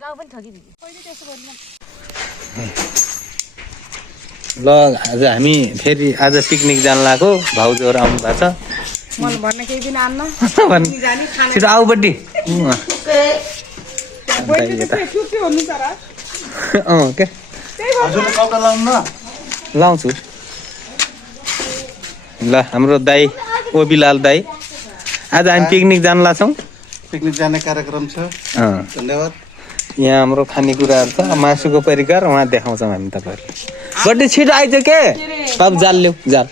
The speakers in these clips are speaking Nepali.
गाउँ पनि ठगिदिन्छ पहिले त्यसो गर्नु ल आज हामी फेरि आज पिकनिक जान लागेको भाउजूहरू आउनु भएको छ मलाई भन्न केही पनि आन्न छिटो आऊ बड्डी के लाउँछु ल हाम्रो दाई ओबिलाल दाई आज हामी पिकनिक जान लाग्छौँ पिकनिक जाने कार्यक्रम छ धन्यवाद यहाँ हाम्रो खानेकुराहरू छ मासुको परिकार उहाँ देखाउँछौँ हामी तपाईँहरूले बड्डी छिटो आइज के बाबु जाल ल्याऊ जाल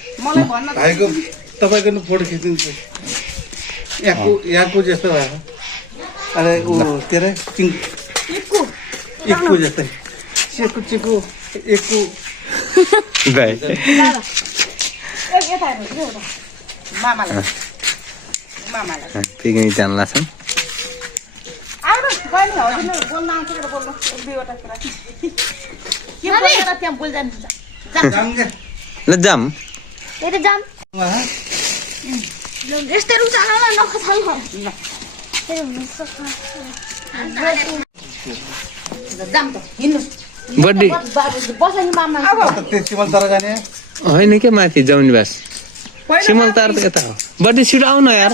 भाइको तपाईँको फोटो खिचिदिन्छु यहाँको जस्तो भयो अरे ऊ के अरे इक्कु जस्तै चेकु चेकु एकु दाई पिकनिक जान लाग्छौँ ल जाम बड्डी सिमलतारा जाने होइन के माथि जौनी बास सिमलतार त यता हो बड्डी छिटो आउन यार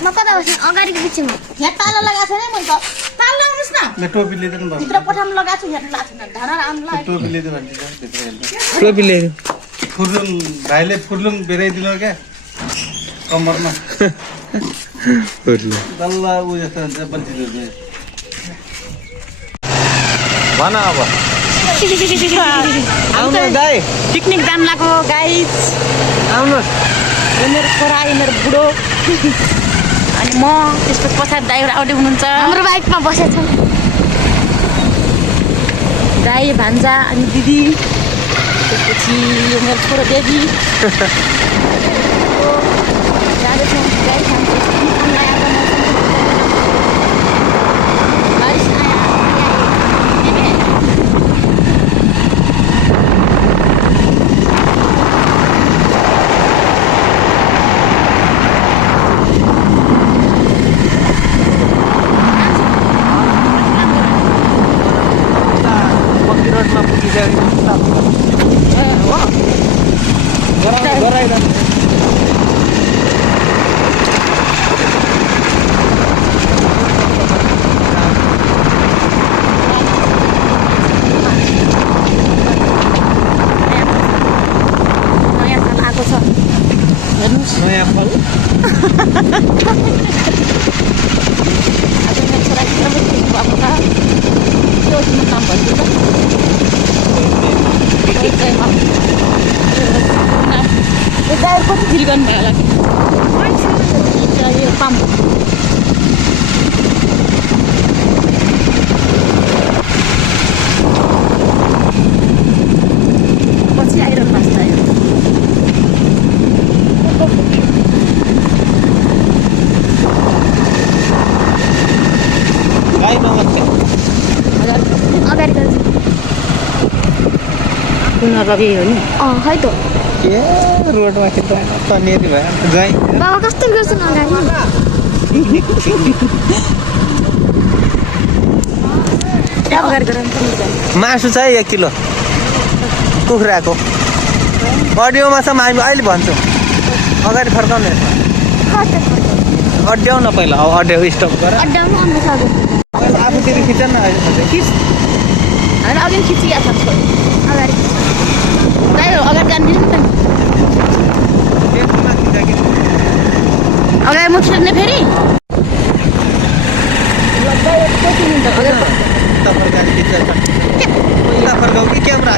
म कता बस्नु अगाडिको बिचमा यहाँ ताला लगाएको छैन मैले त ताला लगाउनुस् न टोपी लिँदैन भयो भित्र पठाउनु लगाएको छु हेर्नु लाग्छ न धरा आउनुलाई टोपी लिँदैन भन्छ भित्र हेर्नु टोपी ल्यायो फुर्लुङ भाइले फुर्लुङ बेराइदिनु क्या कम्मरमा डल्ल ऊ जस्तो हुन्छ बल्छी भन अब आउनु दाइ पिकनिक जान लागेको गाइस आउनुहोस् मेरो छोरा मेरो बुढो अनि म त्यसपछि पछाडि दाइहरू आउँदै हुनुहुन्छ हाम्रो बाइकमा बसेको छौँ दाइ भान्जा अनि दिदी त्यसपछि यो मेरो छोरो बेबी जाँदैछौँ गाई खान्छ नयाँ फल कति फिल गर्नुभयो होला यो पम्प पछि आइरहनु भएको छ गाई नमस्ते अगाडि रवि हो नि खै त ए रोडमा त तनेरी भयो गाई बाबा कस्तो गर्छ न अगाडि मासु चाहिँ 1 किलो कुखुराको अडियोमा सम्म हामी अहिले भन्छौँ अगाडि फर्काउने अड्याउन पहिला अब अड्याउ स्टप गर अड्डाउनु अन्त सक्यो पहिला आफूतिर खिच न खिच होइन अघि खिचिया छ अगाडि दाइहरू अगाडि जानिदिनु नि त अगाडि म छिर्ने फेरि फर्काउ कि क्यामेरा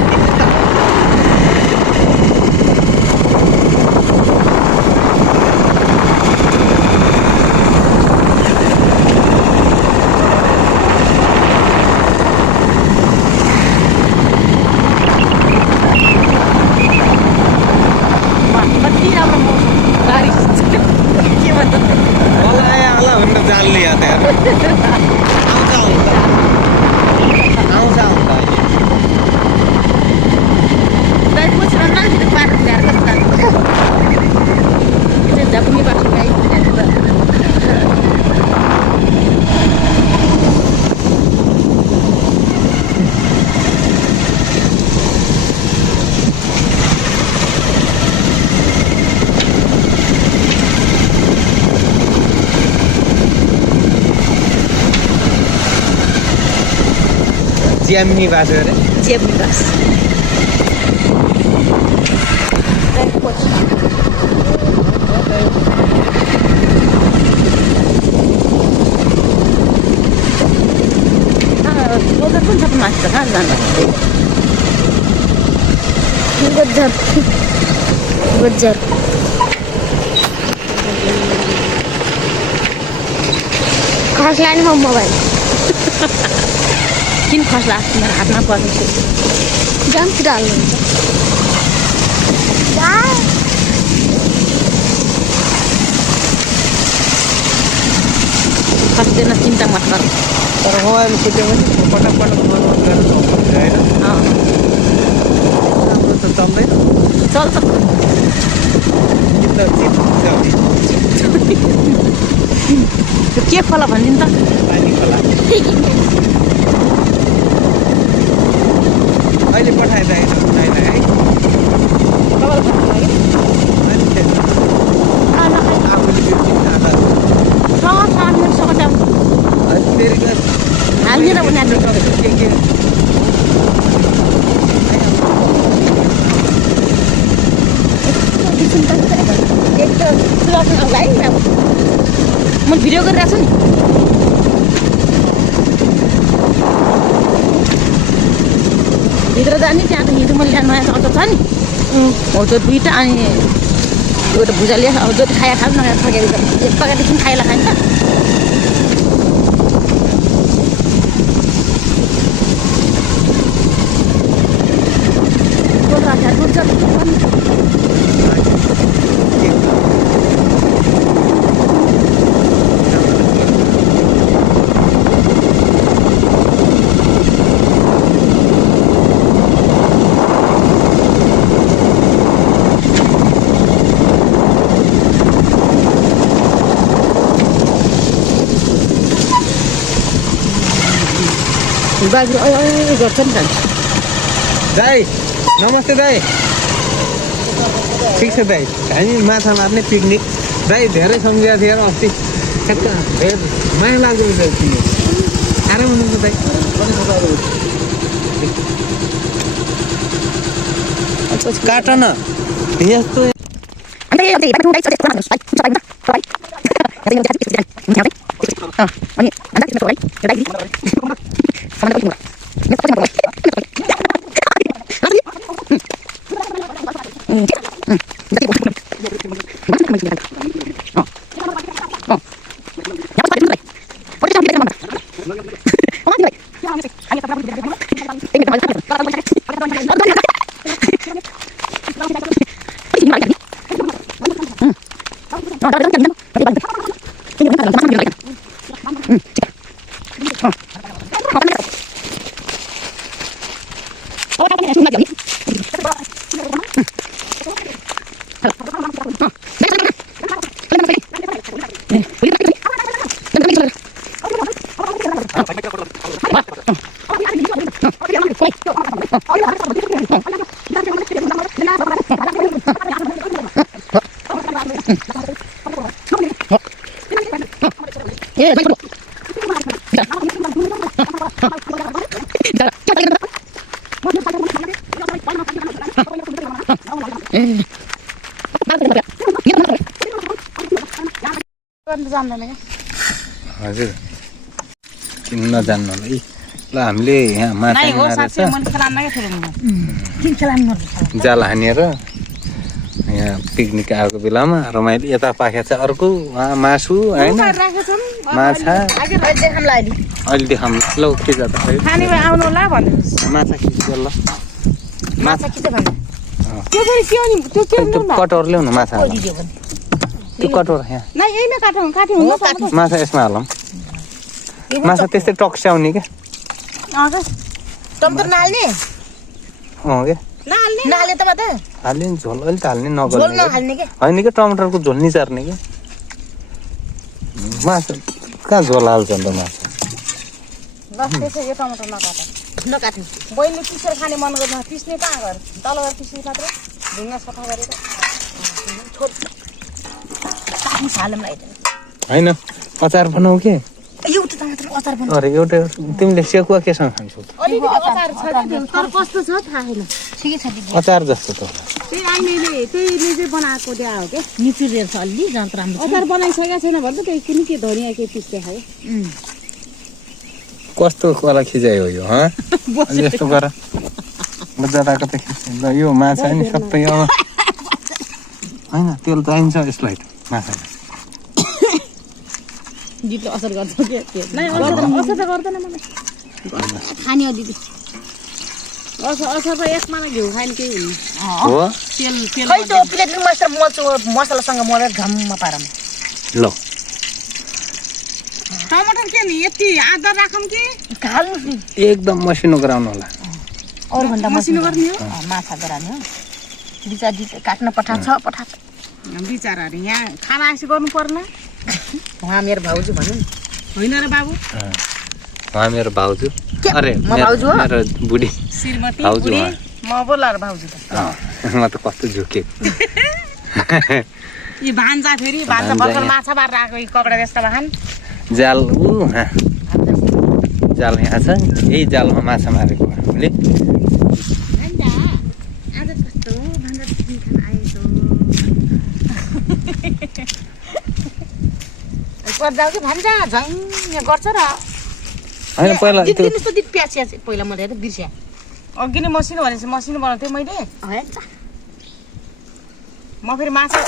ज्यामी बास अरे जेबनी बास कुन छ मास्टर कहाँ जानु गुज्जर गुज्जर खसला नि मोबाइल किन खस्ला मेरो हातमा पर्छ जामतिर हाल्नुहुन्छ खस्दैन चिन्ता मत गर तर मोबाइल फुट्यो भने पटक पटक मर्मत गरेर चलाउँछ होइन राम्रो त चल्दैन चल्छ त्यो के खोला भनिदिनु त पानी खोला अहिले पठाइरहेको है हाल्ने र उनीहरूले म भिडियो गरिरहेको छु नि भित्र जाने त्यहाँ त हिजो मैले नयाँ अटो छ नि हो त्यो दुइटा अनि एउटा भुजाले अब जति खाया खानु नयाँ फर्केर एक पकादेखि खाइला खान्छ बाजे गर्छ नि त दाइ नमस्ते दाइ ठिक छ दाइ हामी माछा मार्ने पिकनिक दाइ धेरै सम्झिएको थिएँ र अस्ति ठ्याक्क धेरै माया लाग्दो रहेछ तिमी आराम हुनुहुन्छ दाइ काट न यस्तो हजुर किन नजान्नु होला है ल हामीले यहाँ माछा जाल हानेर यहाँ पिकनिक आएको बेलामा रमाइलो यता पाखेको छ अर्को उहाँ मासु होइन माछा अहिले देखाउँ ल के जाँदा माछा खिच्छ ल माछा कटोर ल्याउनु माछा त्यो कटोर यहाँ माछा यसमा हालौँ माछा त्यस्तै टक्स्याउने क्या टमाटर नहाल्ने क्या नहाल्ने त मात्र हाल्ने नि झोल अहिले त हाल्ने झोल नगर्ने नहाल्ने के होइन क्या टमाटरको झोल निचार्ने क्या माछा कहाँ झोल हाल्छ अन्त माछा यो टमाटर नकाट्नु बहिनीले पिसेर खाने मन गर्नु पिस्ने कहाँ गर तल गएर पिस्ने मात्र ढुङ्गा सफा गरेर काट्नु हालौँ होइन अचार बनाऊ के एउटा अचार पनि अरे एउटा तिमीले सेकुवा केसँग खान्छौ अलिकति अचार छ नि, तर कस्तो छ थाहा छैन। ठिकै छ दिदी अचार जस्तो त त्यही आइनेले चाहिँ बनाएको त्यहाँ हो क्या। निचुरेर छ अलि जन्त राम्रो छ अचार बनाइसकेको छैन भने त त्यही कुनै के धनियाँ के पिस्दै खायो। कस्तो कला खिचायो यो हँ अलि यस्तो गर बजाराको त खिच्यो ल यो माछा नि सबै अब होइन तेल चाहिन्छ यसलाई माछा जितले असर गर्छ के नै असर त गर्दैन मलाई खाने हो दिदी असर त एकमा घिउ खाने केही हुन्न। हो तेल तेल खै त्यो प्लेट मसला मसलासँग मोलेर झम्म पारम ल टमाटर के नि यति आधा राखौँ कि खाल्नु एकदम मसिनो गराउनु होला अरू भन्दा मसिनो गर्ने हो। माछा गराउने हो बिचा काट्न पठा छ बिचराहरू यहाँ खाना आएपछि गर्नु पर्न उहाँ मेरो भाउजू भन्नु नि होइन र बाबु। उहाँ मेरो भाउजू अरे म भाउजू हो? मेरो बुढी श्रीमती भाउजू बुढी उहाँ। म बोला र भाउजू त म त कस्तो झुके यी भान्जा फेरि भान्जा भान्जा भर्खर यहाँ। माछा मारेर आएको यी कपडा जस्ता भान जाल जाल यहाँ छ यही जालमा माछा मारेको हामीले आज कस्तो भान्जा खान आएछ पर्दा कि भान्जा झङ यहाँ गर्छ र होइन पहिला त्यो दिनुहोस् त दिदी प्याज स्याज पहिला मैले हेरेँ बिर्स्या अघि नै मसिनो भनेपछि मसिनो बनाउँथेँ मैले। म फेरि माछा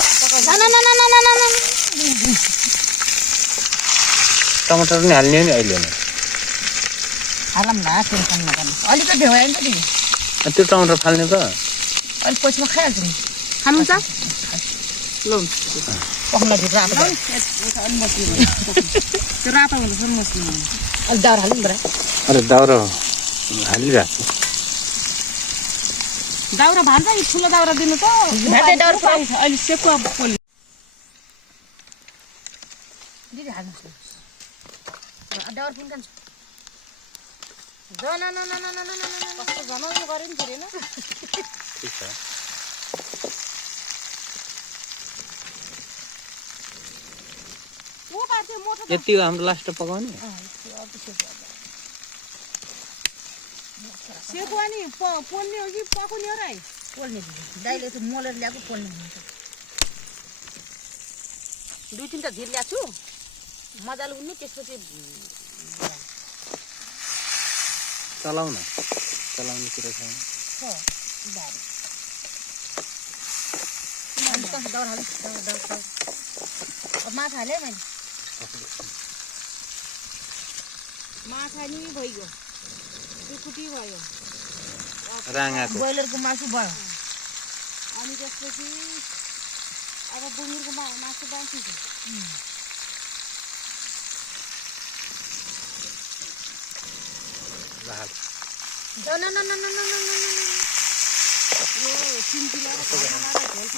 टमाटर पनि हाल्ने हो नि अहिले नै हालौँ न टेन्सन नगर्नु अलिकति भयो नि त दिदी त्यो टमाटर फाल्ने त अलिक पछिमा खाइहाल्छु नि खानुहुन्छ ल पखला भित्र रातो त्यो रातो हुन्छ सर मसिनो अलिक दाउरा हाल्नु नि बडा अरे दाउरा हालिरहेको छु दाउरा भान्जा यी ठुलो दाउरा दिनु त भातै दाउरा पाउ। अहिले सेकुवा पोल्यो दिदी हाल्नुहोस् न दाउरा पनि खान्छु कस्तो जनाउनु गऱ्यो नि फेरि ठिक छ यति हो हाम्रो लास्ट पकाउने सेकुवा नि पोल्ने हो कि पकाउने हो र है पोल्ने दिदी दाइले चाहिँ मोलेर ल्याएको पोल्ने हुन्छ 2-3टा झिर ल्याएको छु मजाले उन्ने त्यसपछि चलाउन चलाउने कुरो छैन दाउरा हाल्नु माछा हालेँ मैले माछा नि भइगयो सुकुटी भयो राँगाको ब्रोइलरको मासु भयो अनि त्यसपछि अब बुङ्गुरको मासु बाँकी छ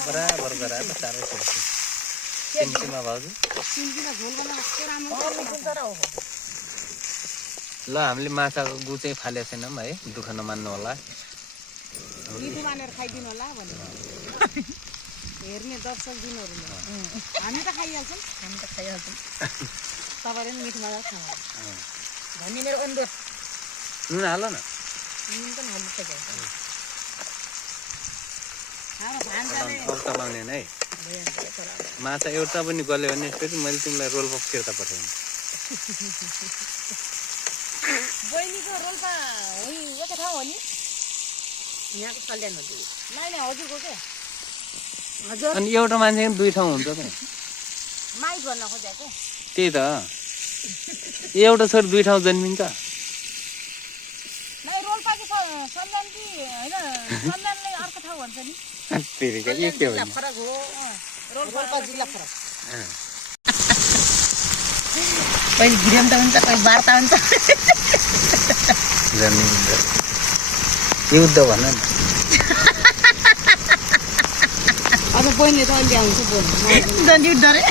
बराबर गराएर चारै सिन्सीमा भाउजू सिन्कीमा झोल बनाएर कस्तो राम्रो ल हामीले माछाको गु चाहिँ फालेको छैनौँ है दुःख नमान्नु होला मिठो मानेर खाइदिनु होला भनेर हेर्ने दर्शक दिनहरू हामी त खाइहाल्छौँ तपाईँले पनि मिठो मजाले खानु भन्ने मेरो अनुरोध नुन हाल न नुन पनि हाल्नु पर्छ हाम्रो भान्जाले अरू चलाउने है माछा एउटा पनि गल्यो भने फेरि मैले तिमीलाई रोल्पा फिर्ता पठाउने बहिनीको रोल्पा एकै ठाउँ हो नि यहाँको कल्याण हो दिदी नाइ हजुरको के हजुर अनि एउटा मान्छे दुई ठाउँ हुन्छ त माइक भन्न खोजेको त्यही त एउटा छोरी दुई ठाउँ जन्मिन्छ नाइ रोल्पा कि सल्यान कि होइन सल्यानले अर्को ठाउँ भन्छ नि फेरिका के हो नि फरक हो रोल्पा जिल्ला फरक कहिले गिरम त हुन्छ कहिले वार्ता हुन्छ जन्मिन्छ युद्ध भन न अब बहिनीले त अहिले आउँछ बोल्नु दण्डी डरे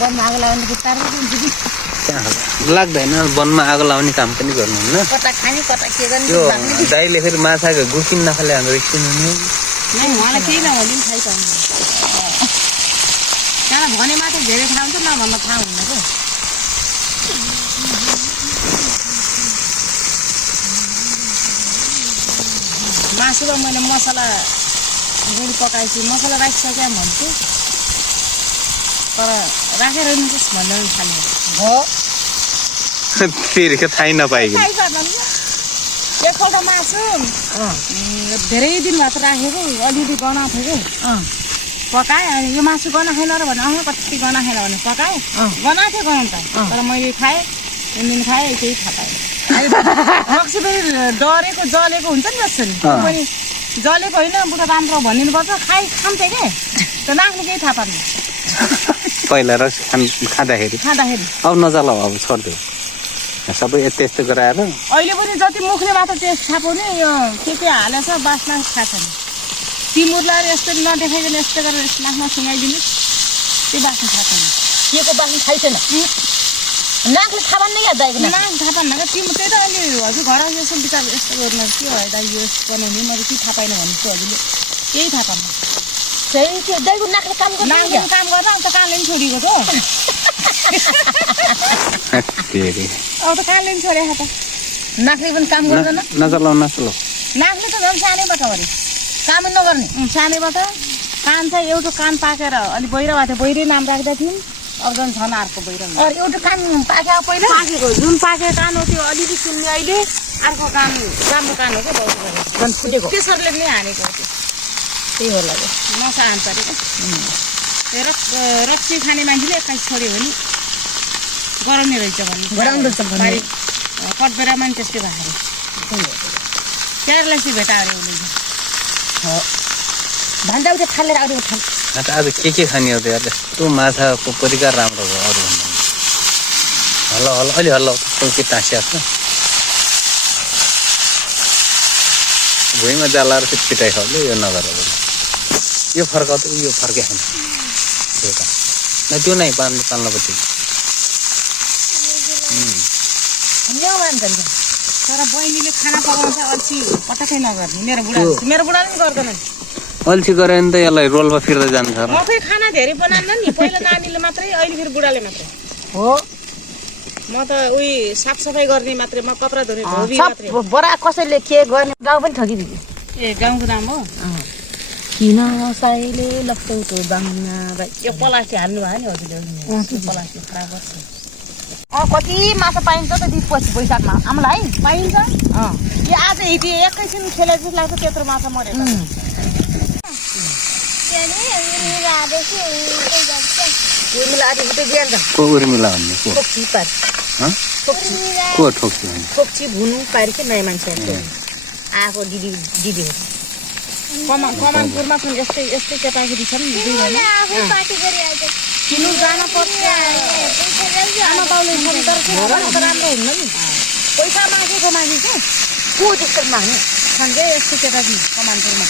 वनमा आगो लगाउने बिस्तारै हुन्छ कि लाग्दैन वनमा आगो लाउने काम पनि गर्नुहुन्न कता खाने कता के गर्ने त्यो दाइले फेरि माछाको गुकिन नखाले हाम्रो एकछिन हुने नै उहाँलाई केही नभने पनि थाहै पाउनु तर भने मात्रै धेरै ठाउँ हुन्छ भन्न थाहा हुन्न क्या मासुमा मैले मसला गुड पकाएछु मसला राखिसकेँ भन्छु तर राखेर हिँड्नुहोस् भन्दा थाल्यो हो फेरि थाहै नपाइकन एकपल्ट मासु धेरै दिन भएर राखेको अलिअलि गनाएको थियो कि पकाएँ अनि यो मासु गना खाएन र भने कति गना खाएन भने पकाएँ गनाएको थियो गनाउनु त तर मैले खाएँ 3 दिन खाएँ केही थाहा पाएँ रक्सी फेरि डरेको जलेको हुन्छ नि जस्तो नि पनि जलेको होइन बुढा राम्रो भनिदिनुपर्छ खान्थेँ के त्यो नाक्ने केही थाहा पार्ने पहिला रक्सी खाँदाखेरि अब नचलाऊ अब छोडिदियो सबै यस्तो गराएर अहिले पनि जति मुखले मात्र टेस्ट थाहा पाउने यो के हालेछ बास्ना थाहा छैन तिमुरलाई यस्तो नदेखाइकन यस्तो गरेर नाकमा सुँगाइदिनु त्यो बास्ना थाहा छैन के को बास्ना थाहा छैन नाकले थाहा पाउने क्या दाइको नाक थाहा पान्न क्या तिम्रो त्यही त अहिले हजुर घर यसो विचार यस्तो गर्नु के भयो दाइ यो बनाउने मैले के थाहा पाइनँ भने चाहिँ हजुरले केही थाहा पाउनु त्यही त्यो दाइको नाकले काम गर्दा अन्त कानले पनि छोडेको त अब त कानले पनि छोडेको त नाकले पनि काम गर्दैन नचलाउ नाकले त झन् सानैबाट अरे कामै नगर्ने सानैबाट कान चाहिँ एउटा कान पाकेर अलिक बहिरो भएको थियो बहिरै नाम राख्दा थियौँ अब झन् छन् अर्को बहिरो एउटा कान पाक्यो पहिला पाकेको जुन पाकेको कान हो त्यो अलिअलि सुन्ने अहिले अर्को कान राम्रो कान हो क्या बाउको झन् फुटेको त्यसरीले पनि हानेको हो त्यो त्यही होला क्या नसा हान्छ अरे क्या रक्सी खाने मान्छेले 21 छोड्यो भने गराउने रहेछ भने कटबेरामा पनि त्यस्तै भएको केयरलेसली भेटा अरे उसले भन्दा उता थालेर आउने आज के खाने हो त्यो यस्तो माछाको परिकार राम्रो भयो अरू भन्दा हल्लो अलि हल्लो के टाँसिया छ भुइँमा जालाएर चाहिँ पिटाइ खाउले यो नगरेर यो फर्काउ त यो फर्के खान्छ त्यो त न त्यो नै पाल्नुपर्छ तर बहिनीले खाना पकाउँछ अल्छी पटक्कै नगर्ने मेरो बुढाले पनि गर्दैन अल्छी गरे भने त यसलाई रोलमा फिर्दै जान्छ म फेरि खाना धेरै बनाउँदैन नि पहिला नानीले मात्रै अहिले फेरि बुढाले मात्रै हो म त उही साफसफाइ गर्ने मात्रै म कपडा धुने धोबी मात्रै बडा कसैले के गर्ने गाउँ पनि ठगिदियो ए गाउँको नाम हो किन साइले लप्चौको बाङ्ना भाइ यो प्लास्टिक हाल्नु भयो नि हजुरले प्लास्टिक खराब गर्छ कति माछा पाइन्छ त दिप पछि बैशाखमा आमालाई पाइन्छ यो आज हिँडी एकैछिन खेले जस्तो लाग्छ त्यत्रो माछा मरेको उर्मिला भन्ने को ठोक्ची भुनु पारि के नयाँ मान्छे आएको दिदी कमानपुरमा छन् यस्तै केटाकेटी छन् किन्नु जान पर्छ आमा बाउले छन् तर राम्रो हुन्न नि पैसा मागेको मागिन्छ को त्यस्तो माग्ने छन् क्या यस्तो केटाकेटी कमानपुरमा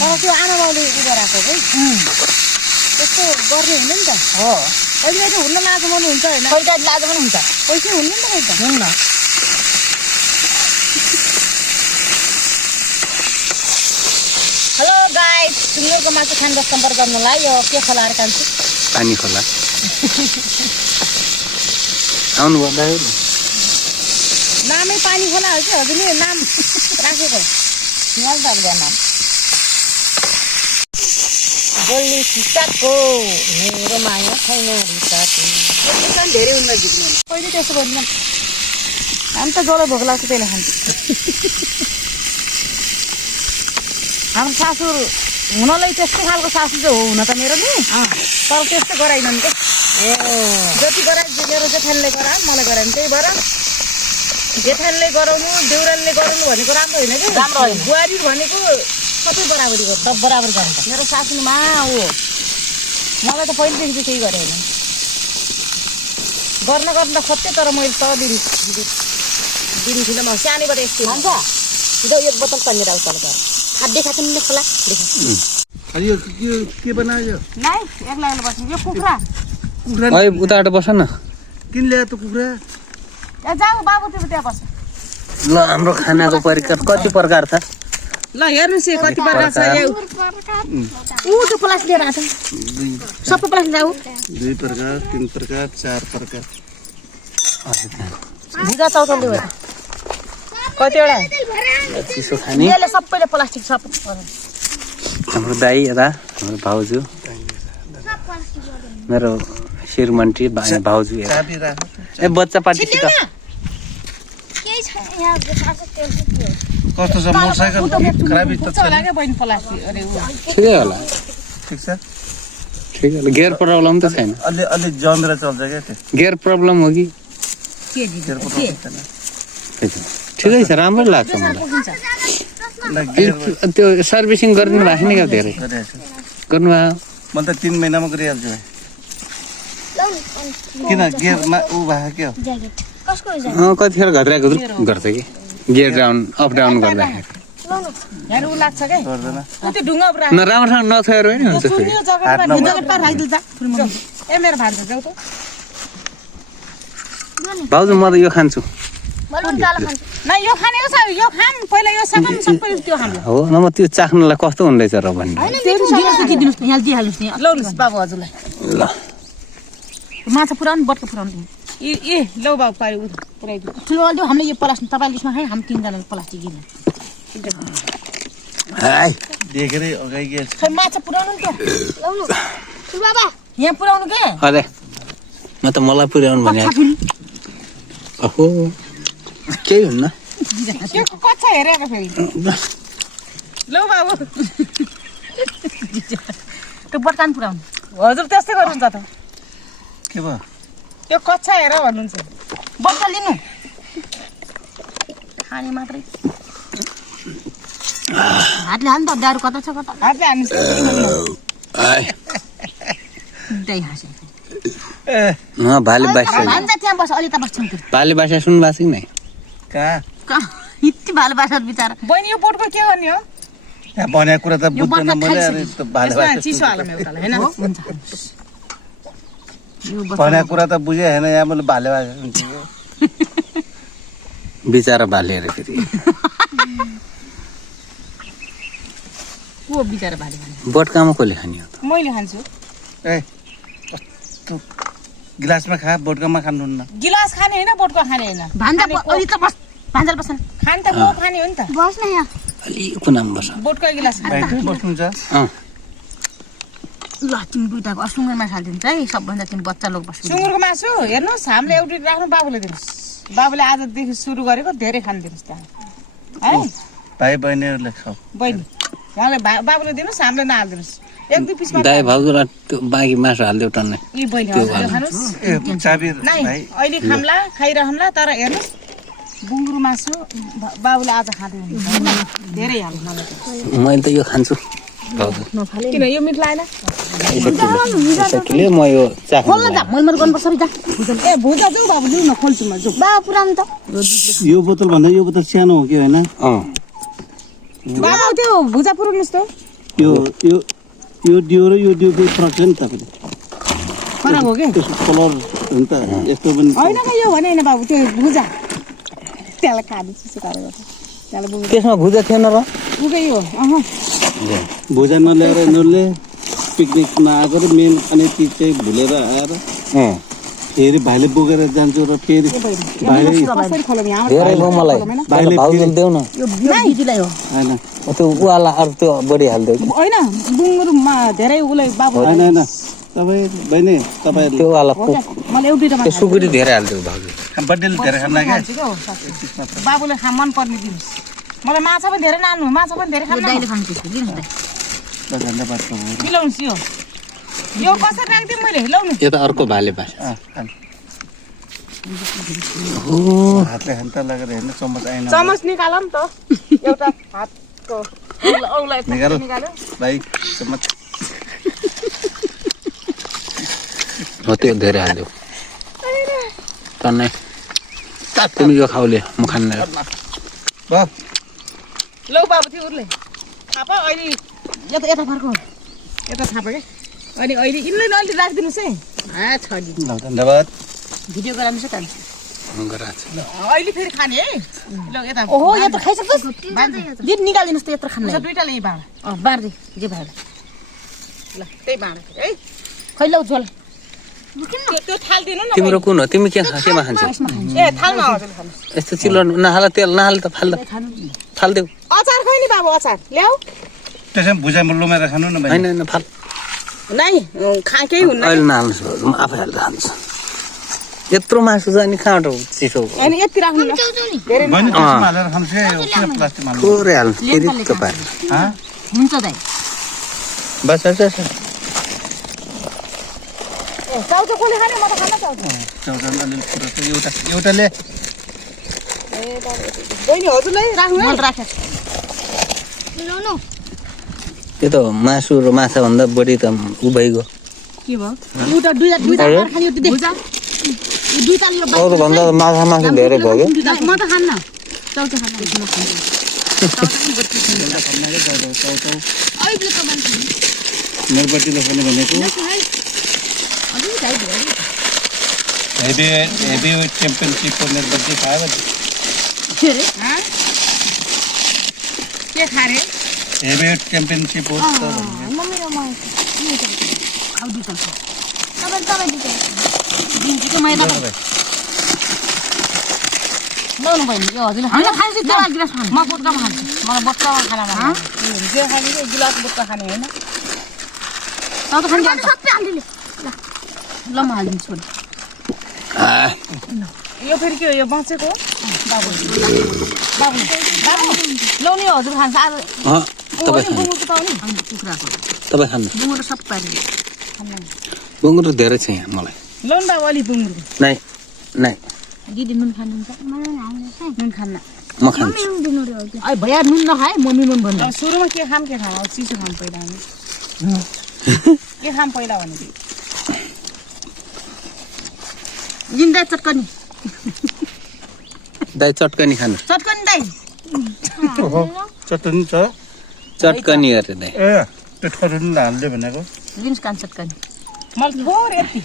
तर त्यो आमा बाउले उ गराएको है त्यस्तो गर्ने हुनु नि त हो अहिले चाहिँ हुन्न लाज गर्नु हुन्छ होइन पैसा लाज गर्नु हुन्छ पैसै हुनु नि त पैसा हुन्न हेलो गाइस सुँगुरको मासु खान सम्पर्क गर्नुलाई यो के खोला अरे कान्छु पानी खोला आउनु भन्दाखेरि नामै पानी खोला हो कि हजुरले नाम राखेको नलदाको नाम बोल्ने सिसाको मेरो माया छैन रिसाको धेरै उन्नत झिक्नु पहिले त्यस्तो गर्दैन हामी त ज्वरो भोक लाग्छ त्यसले खान्छ हाम्रो सासु हुनलाई त्यस्तो खालको सासु चाहिँ हो हुन त मेरो नि तर त्यस्तो गराइनन् क्या जति गराए मेरो जेठानले गरा मलाई गरायो त्यही भएर जेठानले गराउनु देउरानले गराउनु भनेको राम्रो होइन कि राम्रो होइन बुहारी भनेको सबै बराबरी गर्छ सब बराबर गर्छ मेरो सासूमा हो मलाई त पहिलेदेखि चाहिँ केही गरे होइन गर्न त खोज्थेँ तर मैले त दिन्थिनँ म सानैबाट यस्तो भन्छ एक बोतल पनिर आउँछ खाद्य खान्छ नि खोला यो के बनायो नाइ एक्लै बस्नु यो कुखुरा उताबाट बस न किन ल्यायो त कुखुरा जाऊ बाबु तिमी त्यहाँ बस ल हाम्रो खानाको परिकार कति प्रकार छ ल हेर्नुहोस् यो कति प्रकार छ यो ऊ त्यो प्लास लिएर आछ सबै प्लास ल्याऊ 2 प्रकार 3 प्रकार 4 प्रकार भुजा चौतन्डी हो कतिवटा चिसो खाने यसले सबैले प्लास्टिक सब हाम्रो दाइ यता हाम्रो भाउजू मेरो श्रीमन्ती भाउजू यता चाबी राख ए बच्चा पार्टीसित केही छैन यहाँ बसाएको तेल के हो कस्तो छ मोटरसाइकल खराबी त छ लाग्यो बहिनी प्लास्टिक अरे ऊ ठिकै होला ठीक छ ठिकै होला गियर प्रब्लम त छैन अलि अलि जमेर चल्छ क्या त्यो गियर प्रब्लम हो कि के दिदी गियर प्रब्लम छैन ठिकै छ राम्रो लाग्छ मलाई ल गियर त्यो सर्भिसिङ गर्नु भएको नि क्या धेरै गर्नुभयो म त 3 महिनामा गरिहाल्छु किन गियरमा उ भएको के हो ज्याकेट कसको हो ज्याकेट कतिखेर घद्रा गर्छ कि गियर डाउन अप डाउन गर्दाखेरि यहाँ ऊ लाग्छ के गर्दैन ऊ त्यो ढुङ्गा उब्रा न राम्रोसँग नछोएर होइन हुन्छ फेरि यो जग्गामा जग्गा पार राखिदिल त ए मेरो भान्जा जाऊ त भाउजू म त यो खान्छु बलुन कालो खान्छु न यो खाने हो यो खाम पहिला यो सकाम सबै त्यो खाम हो न म त्यो चाख्नलाई कस्तो हुँदैछ र भन्ने त्यो दिनुस् कि दिनुस् यहाँ दिइहाल्नुस् यहाँ लौनुस् बाबु हजुरलाई ल माछा पुराउनु बटको पुराउनु ए लौ बाबु पारि उ पुऱ्याइदिनु ठुलो वाला हामीले यो प्लास्टिक तपाईँले यसमा खाए हामी 3 जनाले प्लास्टिक दिनु हाय देखेरै अगाइ के खै माछा पुराउनु नि त लाउनु ठुलो बाबा यहाँ पुराउनु के अरे म त मलाई पुर्याउनु भने ओहो केही हुन्न त्यो कच्चा हेरेर फेरि लौ बाबु त्यो बटकान पुराउनु हजुर त्यस्तै गर्नुहुन्छ त के भयो त्यो कच्चा हेर भन्नुहुन्छ बट्टा लिनु खाने मात्रै हातले हाल्नु त दारु कता छ कता हातले हाल्नुहोस् आय दही हाँसे न भाले बासा भान्जा त्यहाँ बस अलि त बस्छन् त्यो भाले बासा सुन्नु भएको छ कि नै कहाँ यति भालो बासा बिचारा बहिनी यो बोटको के गर्ने हो यहाँ भनेको कुरा त बुझ्दैन मैले अरे त भाले यसमा चिसो हालौँ एउटालाई हैन भनेको कुरा त बुझे हैन यहाँ मैले भाले भाषा सुन्छु बिचारा भाले अरे फेरि को बिचारा भाले भाले बटकामा कसले खाने हो त मैले खान्छु ए कस्तो गिलासमा खा बोटकामा खानुहुन्न गिलास खाने हैन बोटको खाने हैन भान्जा अलि त बस भान्जा बस्न खान त म खाने हो नि त बस न यहाँ अलि कुनाम बस बोटको गिलास बाहिर बस्नुहुन्छ ल तिमी दुइटाको सुँगुरमा हालिदिन्छ है सबभन्दा तिमी बच्चा लोक बस्नु सुँगुरको मासु हेर्नुहोस् हामीले एउटी राख्नु बाबुले दिनुहोस् बाबुले आजदेखि सुरु गरेको धेरै खान दिनुहोस् त्यहाँ है भाइ बहिनीहरूले खाऊ बहिनी उहाँले बाबुले दिनुहोस् हामीले नहालिदिनुहोस् एक दुई पिसमा दाइ भाउजूलाई त्यो बाँकी मासु हालिदेऊ टन्नै यी बहिनी हजुरले खानुहोस् ए चाबी नाइ भाइ अहिले खाम्ला खाइरहम्ला तर हेर्नुहोस् बुङ्गुरु मासु बाबुले आज खाँदै हुनुहुन्छ धेरै हाल्नु मलाई मैले त यो खान्छु भाउजू किन यो मिठ लागेन किलो म यो चाख्नु खोल्न जा मलमल गर्नुपर्छ जा ए भुजा जाऊ बाबु जाऊ न खोल्छु म जाऊ बाबा पुरानो त यो बोतल भन्दा यो बोतल सानो हो कि होइन बाबु त्यो भुजा पुर्नुहोस् त यो यो यो डियो र यो डियोको फरक छ नि तपाईँले फरक हो के त्यसको कलर हुन्छ यस्तो पनि होइन यो भने होइन बाबु त्यो भुजा त्यसलाई काट्नु चिसो काटेर त्यसलाई बुझ्नु त्यसमा भुजा थिएन र उकै हो भुजा नल्याएर यिनीहरूले पिकनिकमा आएको र मेन खाने चिज चाहिँ भुलेर आएर फेरि भाइले बोकेर जान्छु र फेरि भाइले कसरी खोलौँ यहाँ धेरै हो मलाई भाउजूले देऊ न यो दिदीलाई हो होइन त्यो उवाला अरू त्यो बढी हालिदेऊ होइन बुङ्गुरुमा धेरै उसलाई बाबु होइन होइन तपाईँ बहिनी तपाईँहरू त्यो वाला मलाई एउटै त त्यो सुकुटी धेरै हालिदेऊ भाउजू बर्थडेले धेरै खान लाग्यो बाबुले मन पर्ने दिनुहोस् मलाई माछा पनि धेरै नान्नु माछा पनि धेरै खानु धन्यवाद मिलाउनुहोस् यो कसरी राखिदिउँ मैले लाउनु यो त अर्को भाले बासा हातले खान्ता लगेर हेर्नु चम्मच आएन चमच निकाल नि त एउटा हातको औलाई निकाल निकाल्यो भाइ चम्मच हो त्यो धेरै हालिदेऊ टन्नै तिमी यो खाउले म खान्न भयो लौ बाबु थियो उरले थापा अहिले यता फर्को यता थापा के अनि अहिले यिनले अलि राखिदिनुहोस् है छ ल धन्यवाद भिडियो गराउनुहोस् है त अहिले फेरि खाने है ल यता ओहो यो त खाइसक्छस् दिन निकालिदिनुस् त यत्रो खानु दुईटाले यही भाँडा बार्दे जे भएर ल त्यही भाँडा फेरि है खै लौ झोल त्यो थाल दिनु न तिम्रो कुन हो तिमी केमा खान्छौ ए थालमा हजुर खानुहोस् यस्तो चिल्लो नहाल तेल नहाल त फाल्देऊ अचार खै नि बाबु अचार ल्याऊ त्यसमा भुजा मुल्लोमा खानु न भाइ हैन हैन फाल नाइ केही हुन्न अहिले नहाल्नुहोस् म आफै हाल्दै खान्छु यत्रो मासु छ अनि कहाँबाट चिसो अनि यति राख्नु ल धेरै बनि त्यसमा हालेर खान्छ यो किन प्लास्टिकमा हाल्नु थोरै हाल्नु फेरि तपाईँ हुन्छ दाइ बस बस चाउचाउ कसले खाने म त खान चाउचाउ चौधन अलिअलि पुरो छ एउटाले ए बहिनी हजुरलाई राख्नु मैले राखेँ ल्याउनु त्यो त मासु र माछा भन्दा बढी त उ भइगयो के भयो एउटा दुईटा खाने यो देख्छ दुईटा लियो अरू भन्दा माछा मासु धेरै भयो क्या म त खान्न चाउचाउ खान्न मेरो बटीले पनि भनेको हेभी वेट च्याम्पियनसिपको मेरो बटी खायो के खारे हेभी वेट च्याम्पियनसिप हो लाउनु भयो यो हजुर होइन खान्छु त्यो गिलास खानु म बोटकामा खान्छु मलाई बोटकामा खाना जे खाने कि गिलास बोक्का खाने होइन त खान्छ सबै हालिदिनु ल म हालिदिन्छु यो फेरि के हो यो बाँचेको हो बाबु लाउने हजुर खान्छ आज कुखुराको तपाईँ खानु बुङ्गुरो सबै बुङ्गुरो धेरै छ यहाँ मलाई लौन बाबु अलिक बुङ्गुरको नाइ नाइ दिदी नुन खानुहुन्छ नुन खान्न म खान्छु अहिले भैया नुन नखाए मम्मी नुन भन्नु अब सुरुमा के खाम अब चिसो खाम पहिला हामी के खाम पहिला भने जिन्दा चटकनी दाइ चटकनी खानु चटकनी दाइ चटनी छ चटकनी अरे दाइ ए त्यो ठरुनी हाल्दै भनेको जिन्स कान चटकनी मलाई थोर यति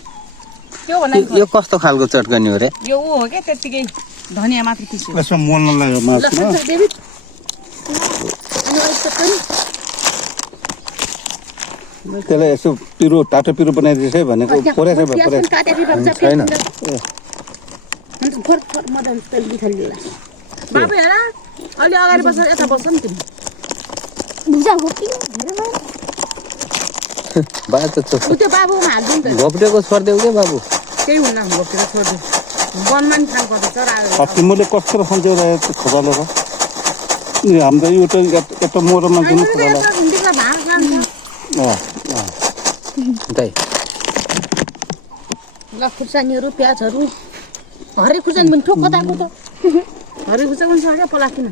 त्यो भन्दा यो कस्तो खालको चटकनी हो रे यो ऊ हो क्या त्यत्तिकै धनियाँ मात्र पिस्यो यसमा मोल्न लाग्यो मासुमा त्यसलाई यसो पिरो टाटो पिरो बनाइदिएछ है भनेको फोरेछ छैन बाबु हेर अलि अगाडि बस्छ यता बस्छ नि तिमी बाटो ऊ त्यो बाबुमा हालिदिउँ त घोप्टेको छोडिदेऊ क्या बाबु केही हुन्न घोप्टेर छोडिदिउँ वनमा नि काम गर्दैछ र तिमीले कस्तो खान्छ खोपालेर हाम्रो यो त यता मोरो मान्छे नि खोपाला दाइ ल खुर्सानीहरू प्याजहरू हरे खुर्सानी पनि ठोक कताको त हरि खुर्सा पनि छ क्या पलाकिन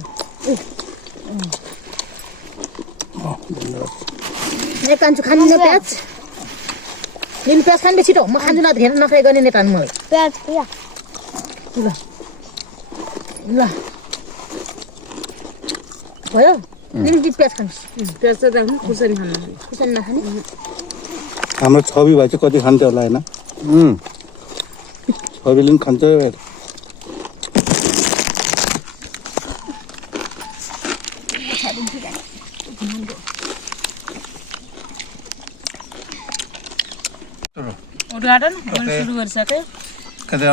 एक कान्छु खानु न प्याज लिनु प्याज खानु छिटो म खान्छु न धेरै नखाइ गर्ने नेपाल मलाई प्याज ल ल भयो लिनु कि प्याज खानु प्याज चाहिँ राख्नु खुर्सानी खानु खुर्सानी नखाने हाम्रो छवि भाइ चाहिँ कति खान्छ होला होइन छविले पनि खान्छ उद्घाटन सुरु गरिसके कतै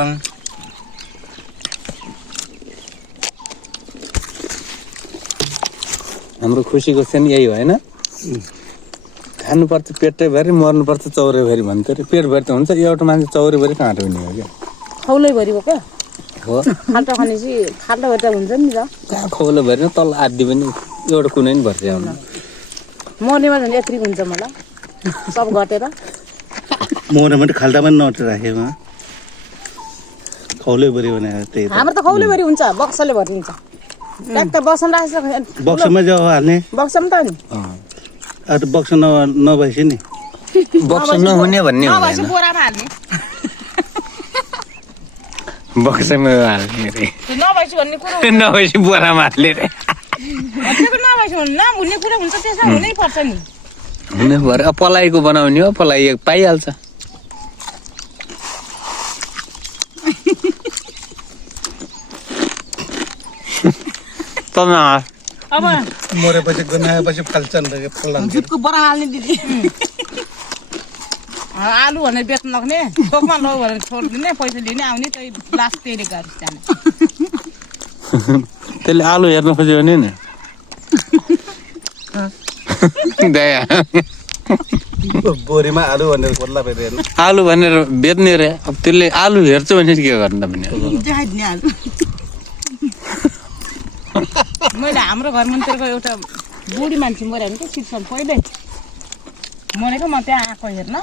हाम्रो खुसीको चाहिँ यही हो होइन खानुपर्छ पेटैभरि मर्नुपर्छ चौरैभरि भन्छ अरे पेटभरि त हुन्छ एउटा मान्छे चौरैभरि काँटो हुने हो क्या खौलैभरिको क्या हो खाल्टो खानेपछि खाल्टोभरि त हुन्छ नि त कहाँ खौलोभरि न तल आदि पनि एउटा कुनै पनि भर्छ मर्नेमा झन् यत्रि हुन्छ मलाई सब घटेर मोहन पनि खाल्टा पनि नटेर राखेमा खौलै बरी भने त्यही हाम्रो त खौलैभरि हुन्छ बक्सले भरिन्छ ट्याक्क बक्समा राखेछ बक्समा जाऊ हाल्ने बक्समा त नि अब बक्स नभएपछि नि बक्स नहुने भन्ने नभएपछि हुँदैन बोरामा हाल्ने बक्समा हाल्ने रे त्यो नभएपछि भन्ने कुरो नभएपछि बोरामा हाल्ने रे त्यो नभएपछि भन्नु नहुने कुरा हुन्छ त्यसमा हुनै पर्छ नि हुने भएर पलाइको बनाउने हो पलाइ पाइहाल्छ अब मरेपछि गनाएपछि फाल्छन् रे फल्लान् जुटको बरा हाल्ने दिदी आलु भनेर बेच्न लग्ने चोकमा लौ भनेर छोडिदिने पैसा लिने आउने त्यही लास्ट त्यही गाडी जाने त्यसले आलु हेर्न खोज्यो भने नि दया बोरीमा आलु भनेर खोल्ला फेरि हेर्नु आलु भनेर बेच्ने रे अब त्यसले आलु हेर्छ भने के गर्नु त भने देखाइदिने आलु मैले हाम्रो घर मन्दिरको एउटा बुढी मान्छे मऱ्यो भने त चिट्छन् पहिले मरेको म त्यहाँ आएको हेर्न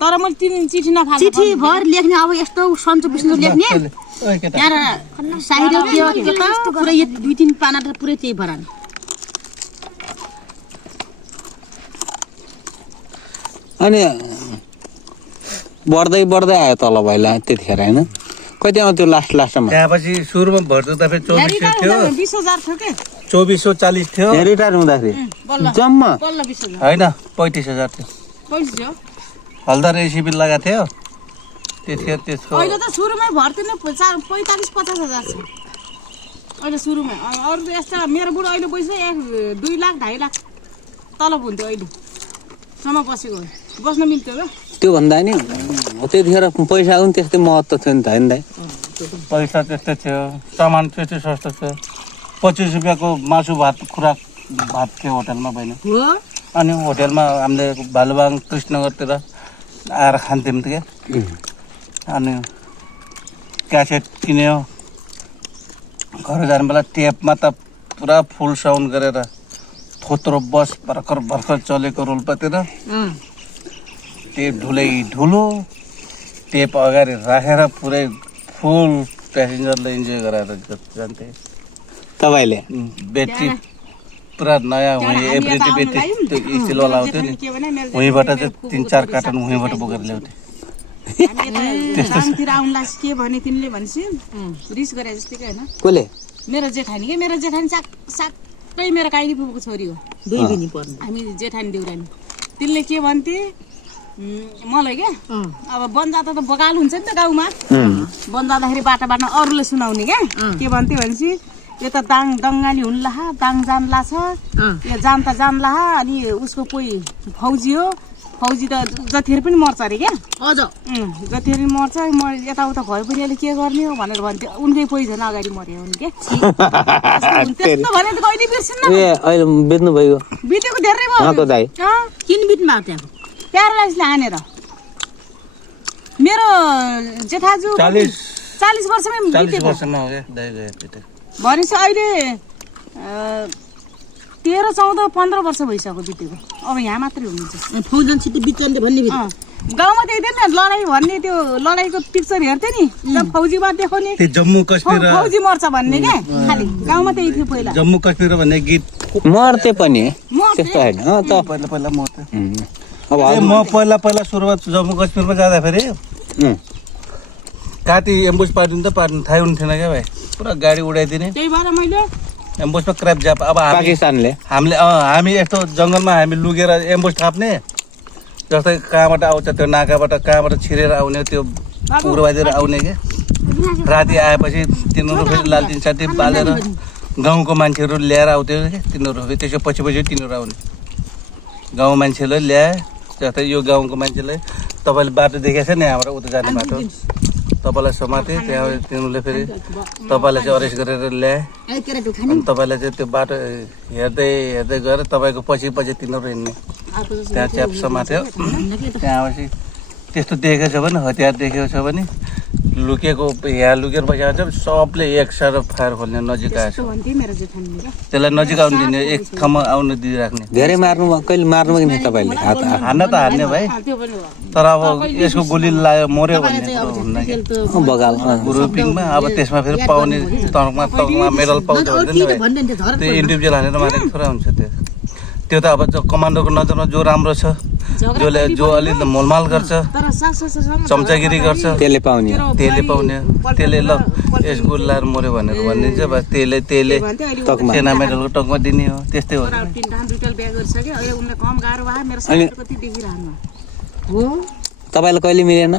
तर मैले चिठी नफाल्नु चिठी भर लेख्ने अब यस्तो सन्चो बिस्नु लेख्ने त्यहाँ साइड पुरै 2-3 पाना त पुरै त्यही भरान अनि बढ्दै बढ्दै आयो तल भइला त्यतिखेर होइन कति आउँथ्यो त्यो लास्टमा त्यहाँपछि सुरुमा भर्दा फेरि 2400 थियो 20,000 थियो के 2440 थियो रिटायर हुँदाखेरि जम्मा बल्ल 20,000 होइन 35,000 थियो पैसा हल्दार एसिबी लगाएको थियो त्यतिखेर त्यसको अहिले त सुरुमै भर्ती नै 45-50,000 छ अहिले सुरुमै अरू त यस्तो मेरो बुढो अहिले पैसा 2 लाख 2.5 लाख तलब हुन्थ्यो अहिले सम्म बसेको बस्न मिल्थ्यो क्या त्यो भन्दा नि त्यतिखेर पैसा पनि त्यस्तै महत्त्व थियो नि त होइन दाइ पैसा त्यस्तै थियो सामान त्यस्तै सस्तो थियो 25 रुपियाँको मासु भात खुराक भात थियो होटलमा बहिनी हो अनि होटलमा हामीले भालुबाङ कृष्णनगरतिर आएर खान्थ्यौँ क्या अनि क्यासेट किन्यो घर जाने बेला टेपमा त पुरा फुल साउन्ड गरेर थोत्रो बस भर्खर भर्खर चलेको रोल्पातिर टेप ढुलै ढुलो टेप अगाडि राखेर पुरै फुल प्यासेन्जरले इन्जोय गराएर जान्थे तपाईँले ब्याट्री पुरा नयाँ हुँ एभ्रिडे ब्याट्री त्यो स्टिलवाला आउँथ्यो नि उहीँबाट चाहिँ 3-4 कार्टन उहीँबाट बोकेर ल्याउँथ्यो त्यस्तोतिर आउनलाई के भने तिमीले भनेपछि रिस गरे जस्तै होइन कसले मेरो जेठानी के मेरो जेठानी साक्कै मेरो काइली फुपूको छोरी हो 2 दिनी पर्नु हामी जेठानी देउरानी तिनले के भन्थे मलाई क्या अब वन जाँदा त बगाल हुन्छ नि त गाउँमा वन जाँदाखेरि बाटा बाटमा अरूले सुनाउने क्या के भन्थे भनेपछि यो त दङ्गाली हुन्ला दाङ जानला छ यो जान त जानला अनि उसको कोही फौजी हो फौजी त जतिखेर पनि मर्छ अरे क्या अझ जतिखेर मर्छ म यताउता भयो पनि अहिले के गर्ने हो भनेर भन्थ्यो उनकै पहिजना अगाडि मर्यो भने के त्यस्तो भने त कहिले बिर्सिन्न ए अहिले बेच्नु भयो बितेको धेरै भयो त दाइ किन बित्नु भएको त्यहाँ प्यारालाइजले हानेर मेरो जेठाजु 40 वर्षमै 40 वर्षमा हो क्या दाइ गयो भनेपछि अहिले 13-14-15 वर्ष भइसक्यो बितेको अब यहाँ मात्रै हुनुहुन्छ फौजन छिटो बिचन्ते भन्ने गाउँमा त्यही थियो नि लडाइँ भन्ने त्यो लडाइँको पिक्चर हेर्थ्यो नि जब फौजीमा देखाउने जम्मू कश्मीर फौजी मर्छ भन्ने क्या खालि गाउँमा त्यही थियो पहिला जम्मू कश्मीर भन्ने गीत मर्थे पनि त्यस्तो होइन त पहिला पहिला मर्थ्यो अब म पहिला सुरुवात जम्मू कश्मीरमा जाँदाखेरि काटी एम्बुस पार्टिनु त पार्नु थाहै हुन्थेन क्या भाइ पुरा गाडी उडाइदिने त्यही भएर मैले एम्बुसमा क्र्याप जाप अब पाकिस्तानले हामी यस्तो जङ्गलमा हामी लुकेर एम्बुस थाप्ने जस्तै कहाँबाट आउँछ त्यो नाकाबाट कहाँबाट छिरेर आउने त्यो उग्रवादीहरू आउने क्या राति आएपछि तिनीहरू फेरि लालटिन साटी बालेर गाउँको मान्छेहरू ल्याएर आउँथ्यो क्या तिनीहरू फेरि त्यसो पछि तिनीहरू आउने गाउँ मान्छेले ल्याए जस्तै यो गाउँको मान्छेले तपाईँले बाटो देखेको छ नि यहाँबाट उता जाने बाटो तपाईँलाई समाते त्यहाँ तिनीहरूले फेरि तपाईँलाई चाहिँ अरेस्ट गरेर ल्याए अनि तपाईँलाई चाहिँ त्यो बाटो हेर्दै हेर्दै गएर तपाईँको पछि तिनीहरू हिँड्ने त्यहाँ च्याप समात्यो त्यहाँपछि त्यस्तो देखेको छ भने हतियार देखेको छ भने लुकेको यहाँ लुकेर बसेको छ सबले एक सार फायर खोल्ने नजिक आएछ त्यसलाई नजिक आउनु दिने एक ठाउँमा आउनु दिइराख्ने धेरै मार्नु कहिले मार्नु कि तपाईँले हान्न त हान्ने भाइ तर अब यसको गोली लाग्यो मर्यो भन्ने हुन्न कि बगाल ग्रुपिङमा अब त्यसमा फेरि पाउने तर्कमा मेडल पाउँछ भन्दैन नि भाइ त्यो इन्डिभिजुअल हानेर मारेको थोरै हुन्छ त्यो त अब कमान्डोको नजरमा जो राम्रो छ जो अलिक मोलमाल गर्छ चम्चागिरी गर्छ त्यसले पाउने त्यसले ल यस गोलाएर मर्यो भनेर भनिदिन्छ बस त्यसले सेना मेडलको टकमा दिने हो त्यस्तै हो तपाईँलाई कहिले मिलेन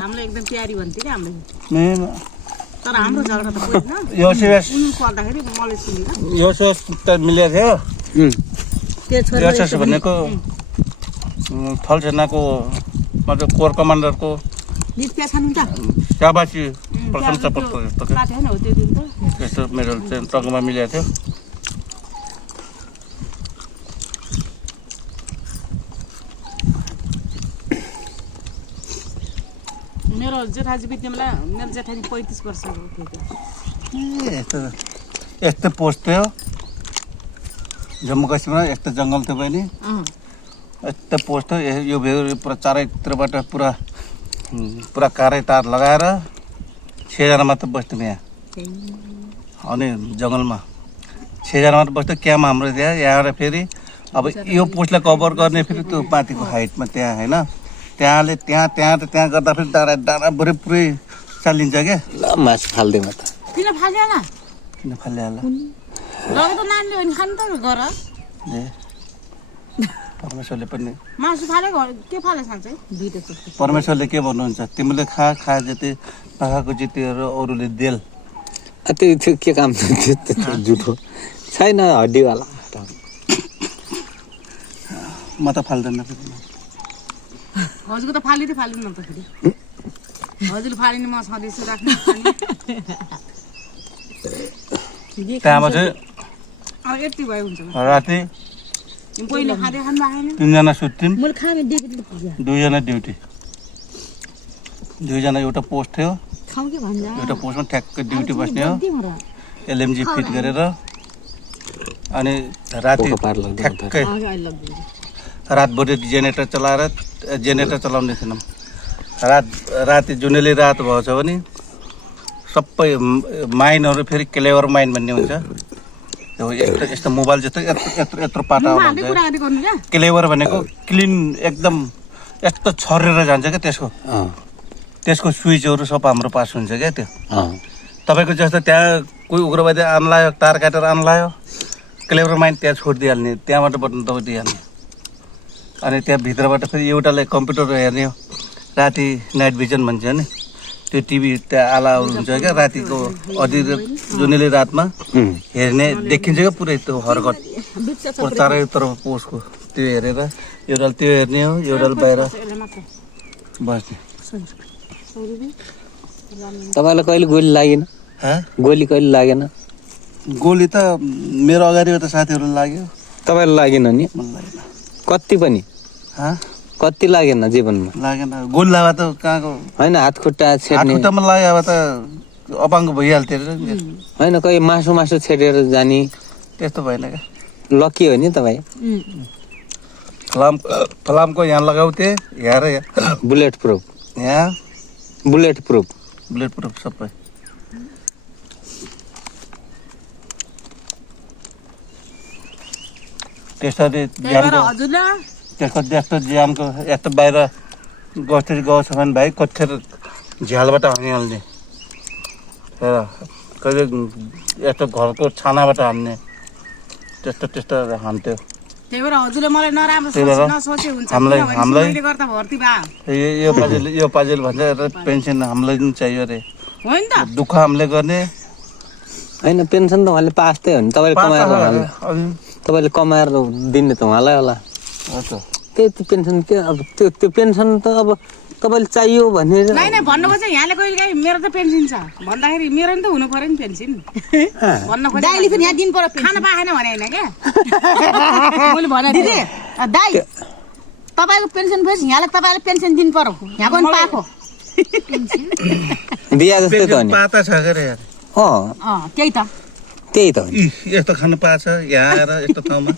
तर हाम्रो जग्गा त पुग्दैन यो सेस पर्दाखेरि मैले सुनेको यो सेस त मिलेको थियो यो सेस भनेको थलसेनाको मतलब कोर कमान्डरको नित्य खानुहुन्छ शाबासी प्रशंसा पत्र जस्तो काटे हैन हो त्यो दिन त त्यस्तो मेडल चाहिँ टङ्कमा मिलेको थियो मेरो जेठाजी बित्नेमा मेरो जेठानी 35 वर्षको थियो यस्तो पोस्ट थियो जम्मू कश्मीरमा यस्तो जङ्गल थियो बहिनी यस्तो पोस्ट थियो यो भेउ पुरा चारैतिरबाट पुरा कारै तार लगाएर 6 जना मात्र बस्थ्यौँ यहाँ अनि जङ्गलमा 6 जना मात्र बस्थ्यो क्याम्प हाम्रो यहाँबाट फेरि अब यो पोस्टलाई कभर गर्ने फेरि त्यो माथिको हाइटमा त्यहाँ होइन त्यहाँ गर्दा फेरि डाँडा पुरै चालिन्छ क्या ल मासु फाल्दैन त किन फाल्यो किन फालिहाल्ला लगे त नानीले होइन खानु त गर परमेश्वरले पनि मासु फाले के फाले खान्छ दुईटा जस्तो परमेश्वरले के भन्नुहुन्छ तिमीले खा जति पाखाको जितेर अरूले देल त्यो के काम छ त्यो जुठो छैन हड्डीवाला म त फाल्दैन हजुरको त फालिदिनु न त फेरि हजुरले फालिने म छँदैछु राख्नु त्यहाँमा चाहिँ अब यति भयो हुन्छ राति पहिले खाँदै खानु आएन 3 जना सुत्थ्यौँ मैले खाने डेबिटले पुग्यो 2 जना ड्युटी 2 जना एउटा पोस्ट थियो खाऊ के भन्छ एउटा पोस्टमा ठ्याक्कै ड्युटी बस्ने हो एलएमजी फिट गरेर अनि राति ठ्याक्कै रातभरि जेनेरेटर चलाउने थिएनौँ राति जुनेली रात भएछ भने सबै माइनहरू फेरि क्लेभर माइन भन्ने हुन्छ त्यो यस्तो मोबाइल जस्तो यत्रो पाटा हुन्छ क्लेभर भनेको क्लिन एकदम यस्तो छरेर जान्छ क्या त्यसको स्विचहरू सब हाम्रो पास हुन्छ क्या त्यो तपाईँको जस्तो त्यहाँ कोही उग्रवादी आन्लायो तार काटेर आन्लायो क्लेभर माइन त्यहाँ छोडिदिइहाल्ने त्यहाँबाट बटन दबाइदिइहाल्ने अनि त्यहाँ भित्रबाट फेरि एउटालाई कम्प्युटर हेर्ने हो राति नाइट भिजन भन्छ नि त्यो टिभी त्यहाँ आलाहरू हुन्छ क्या रातिको जुनेली रातमा हेर्ने देखिन्छ क्या पुरै त्यो हरकत चारैतर्फ पोस्टको त्यो हेरेर एउटाले त्यो हेर्ने हो एउटाले बाहिर बस्ने तपाईँलाई कहिले गोली लागेन गोली कहिले लागेन गोली त मेरो अगाडिबाट साथीहरू लाग्यो तपाईँलाई लागेन नि कति पनि कति लागेन जीवनमा लागेन गोली लाग्दा त कहाँको होइन हात खुट्टा छेड्ने खुट्टामा लाग्यो अब त अपाङ्ग भइहाल्थ्यो होइन कोही मासु छेडेर जाने त्यस्तो भएन क्या लकी हो नि तपाईँ फलामको यहाँ लगाउँथे यहाँ र बुलेट प्रुफ यहाँ बुलेट प्रुफ सबै त्यस्तो ज्यानको यस्तो बाहिर गएछ भने भाइ कथेर झ्यालबाट हानिहाल्ने कहिले यस्तो घरको छानाबाट हान्ने त्यस्तो हान्थ्यो यो पाजेल भन्छ पेन्सन हामीलाई पनि चाहियो अरे दुःख हामीले गर्ने होइन पेन्सन त उहाँले पास्तै हो नि तपाईँले कमाएर दिने त उहाँलाई होला त्यही पेन्सन के अब त्यो पेन्सन त अब तपाईँले चाहियो भनेर भन्नु खोज्छ यहाँले कहिले काहीँ मेरो त पेन्सन छ भन्दाखेरि मेरो नि त हुनु पर्यो नि पेन्सन भन्न खोज्छ यहाँ दिनु पर्यो खान पाएन भने होइन क्या मैले भने दिदी दाइ तपाईँको पेन्सन भएपछि यहाँलाई तपाईँले पेन्सन दिनु पर्यो यहाँको पनि पाएको दिया जस्तै त नि पाता छ के त्यही त यस्तो खानु पाछ यहाँ आएर यस्तो ठाउँमा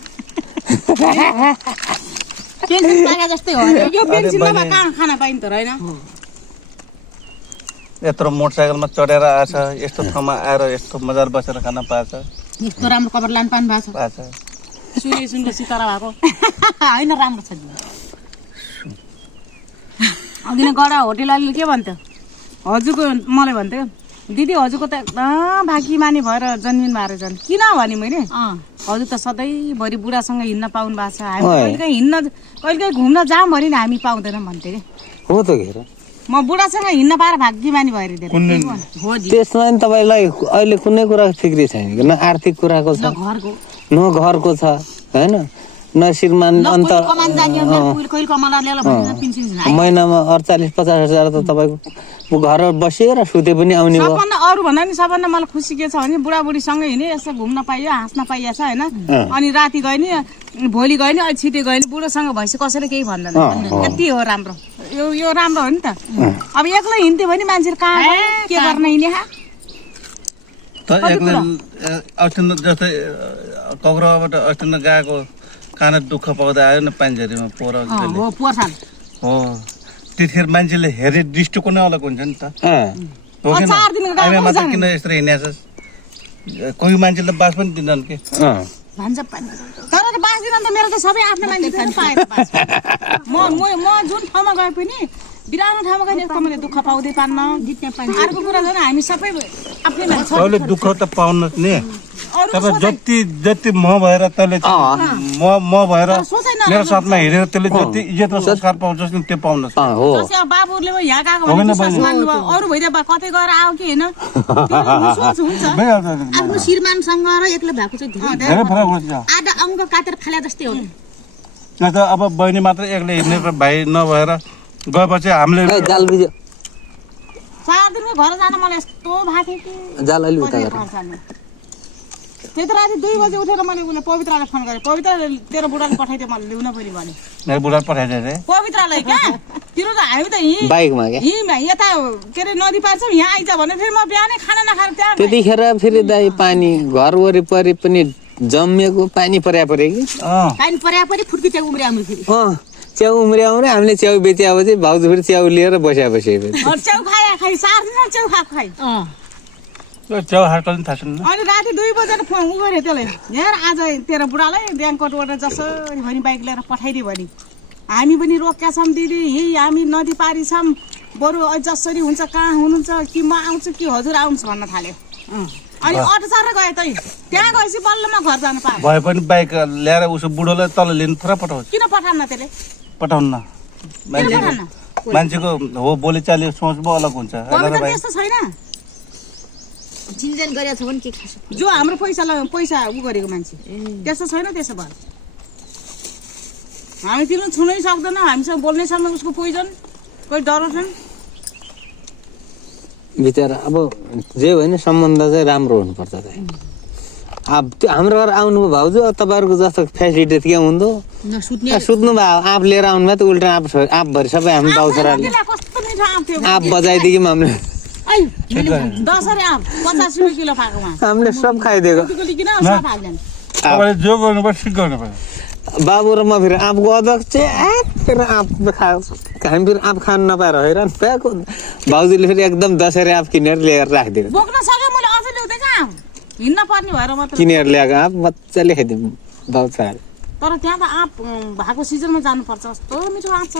पेन्सन पाए जस्तै हो यो पेन्सनमा कहाँ खाना पाइन्छ त हैन यत्रो मोटरसाइकलमा चढेर आछ यस्तो ठाउँमा आएर यस्तो मजाले बसेर खाना पाछ यस्तो राम्रो कभर लान पाउनु भएको छ सुने सितारा भएको हैन राम्रो छ अघिन गडा होटेलले के भन्थ्यो हजुरको मलाई भन्थ्यो दिदी हजुरको त एकदम भागी मानी भएर जन्मिनु भएको रहेछ किन भने मैले हजुर त सधैँभरि बुढासँग हिँड्न पाउनु भएको छ हामी कहिलेकाहीँ घुम्न जाऊँ भने हामी पाउँदैनौँ भन्थ्यो कि हो त घेर म बुढासँग हिँड्न पाएर भाग्यमानी भएर त्यसमा नि तपाईँलाई अहिले कुनै कुराको फिक्री छैन न आर्थिक कुराको छ न घरको छ होइन न श्रीमान अन्त महिनामा 48-50 हजार त तपाईँको घर बसेर सुते पनि आउने भयो। अरू भन्दा नि सबभन्दा मलाई खुसी के छ भने बुढाबुढीसँगै हिँडेँ यसो घुम्न पाइयो हाँस्न पाइएछ होइन। अनि राति गयो नि भोलि गयो नि अहिले छिटे गयो नि बुढोसँग भएपछि कसैले केही भन्दैन यति हो राम्रो यो राम्रो हो नि त। अब एक्लै हिँड्थ्यो भने मान्छेहरू कहाँ के गर्न हिँडे अस्ति जस्तै कक्राबाट अस्ति गएको कान दुःख पाउँदा आयो न पानीझरीमा पोहोर हो त्यतिखेर मान्छेले हेर्ने दृष्टिकोण अलग हुन्छ नि त हो कि हामी मात्र किन यस्तो हिँडेछस् कोही मान्छेले बास पनि दिँदैन के तर बास दिन त मेरो त सबै आफ्नो मान्छे पाएर म जुन ठाउँमा गए पनि बिरानो ठाउँमा गए यस्तो मैले दुःख पाउँदै पान्न अर्को कुरा झन् हामी सबै आफ्नै मान्छे दुःख त पाउनु नि जति म भएर तैँले म भएर मेरो साथमा हिँडेर त्यसले जति इज्जत र संस्कार पाउँछस् नि त्यो पाउनु बाबुहरूले यहाँ गएको अरू भइदियो कतै गएर आऊ कि होइन आफ्नो श्रीमानसँग र एक्लै भएको चाहिँ धेरै फरक हुन्छ आधा अङ्ग काटेर फाले जस्तै हो अब बहिनी मात्र एक्लै हिँड्ने भाइ नभएर गएपछि हामीले 4 दिनको घर जान मलाई यस्तो भएको थियो कि त्यही त राति 2 बजे उठेर मैले उसले पवित्रालाई फोन गरेँ पवित्र तेरो बुढाले पठाइदियो मैले ल्याउन पऱ्यो भने मेरो बुढा पठाइदिए पवित्रालाई क्या तिम्रो त हामी त यता के अरे नदी पार छौँ यहाँ आइज भने फेरि म बिहानै खाना नखाएर त्यहाँ त्यतिखेर फेरि दाइ पानी घर वरिपरि पनि जम्मिएको पानी पर्या कि पानी पर्या फुट्की च्याउ उम्रिया च्याउ उम्रिया हामीले च्याउ बेचिएपछि भाउजू फेरि च्याउ लिएर बस्या च्याउ खाइ 4 दिन च्याउ खाइ च्याउ हाटल थाहा छैन अनि राति 2 बजेर फोन गरे त्यसले हेर आज तेरो बुढालाई ब्याङ्ककोटबाट जसरी भनी बाइक लिएर पठाइदियो भने हामी पनि रोक्या छौँ दिदी यही हामी नदी पारी छौँ बरु जसरी हुन्छ कहाँ हुनुहुन्छ कि म आउँछु कि हजुर आउँछ भन्न थाल्यो अनि अटो चढेर गयो त त्यहाँ गएपछि बल्लमा घर जानु पायो भए पनि बाइक ल्याएर उसो बुढोलाई तल लिनु थोरै पठाउँछ किन पठाउन त्यसले पठाउन्न मान्छेको हो बोलीचाली सोच पो अलग हुन्छ त्यस्तो छैन चिन्जन गरेको छ भने के खास जो हाम्रो पैसा उ गरेको मान्छे त्यस्तो छैन त्यसो भए हामी तिर्नु छुनै सक्दैन हामीसँग बोल्नै सक्दैन उसको पोइजन कोही डराउँछन् बिचरा अब जे होइन सम्बन्ध चाहिँ राम्रो हुनुपर्छ अब त्यो हाम्रो घर आउनुभयो भाउजू तपाईँहरूको जस्तो फेसिलिटी के हुँदो सुत्नु भयो आँप लिएर आउनु भयो त उल्टा आँपभरि सबै हामी बाउछराले आँप बजाइदियौँ हामीले सब खाइदिएको जो गर्नुपर्छ ठिक गर्नुपर्छ बाबु र म फेरि आँपको अध्यक्ष आँप खायो हामी फेरि आँप खानु नपाएर हैरान पाएको भाउजूले फेरि एकदम 10 आँप किनेर ल्याएर राखिदिएको किनेर ल्याएको आँप मजाले खाइदिउँ बाउ छोराले तर त्यहाँ त आँप भएको सिजनमा जानुपर्छ कस्तो मिठो आँप छ